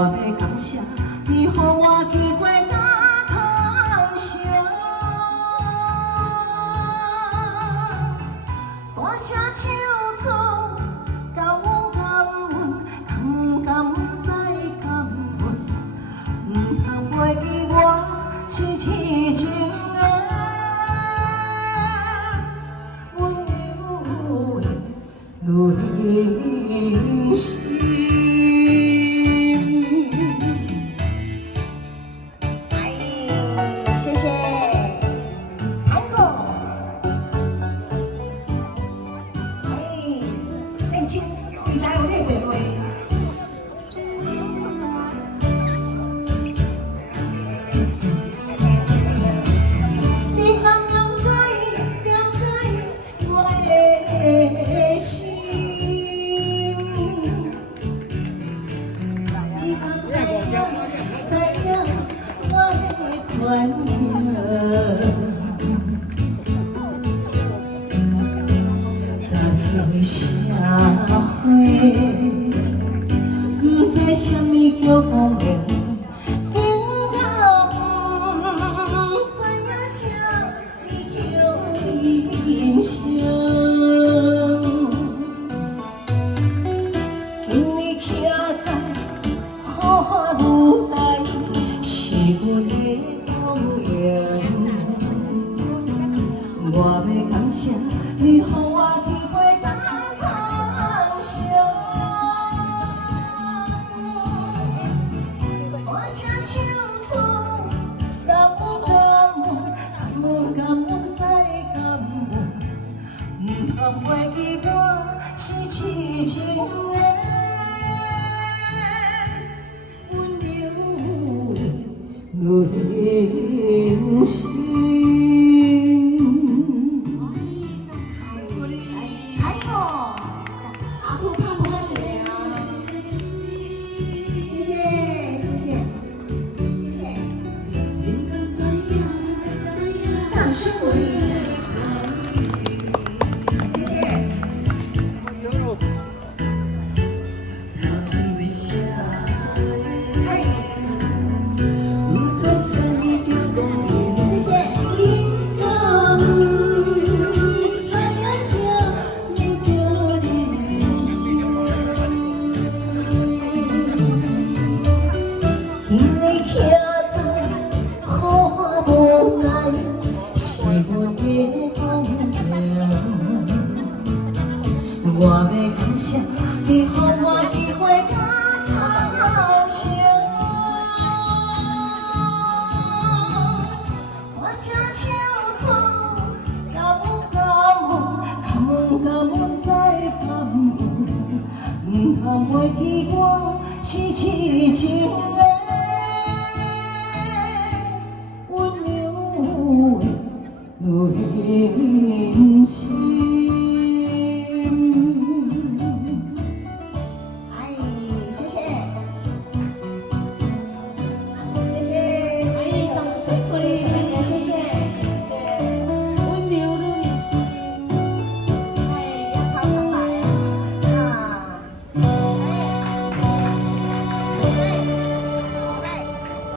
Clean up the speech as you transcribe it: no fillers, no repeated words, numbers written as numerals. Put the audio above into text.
我要感谢你，予我机会打通宵。大声唱出感恩感恩，感恩再感恩，唔通袂记我是痴情的。 如人心。哎，谢谢，韩哥。哎，认真，你台有练袂袂？你敢了解我的心？ 原谅，那做社会，不知什么叫公平，应该不知影啥物叫人生。今日徛在好汉舞台，是阮的。 我要感谢你，予我机会打通宵。大声唱出感恩感恩，感恩感恩再感恩，唔通袂记我是痴情的。温柔的如人心。 掌声鼓励一下，谢谢。嗨，不做什么叫公平？谢谢。应该不知影啥物叫人生。今日徛在好汉舞台。 是阮的公平，我要感谢你，予我机会打通宵。大声唱出感恩感恩，感恩感恩再感恩，唔通袂记我是痴情的。 如人心。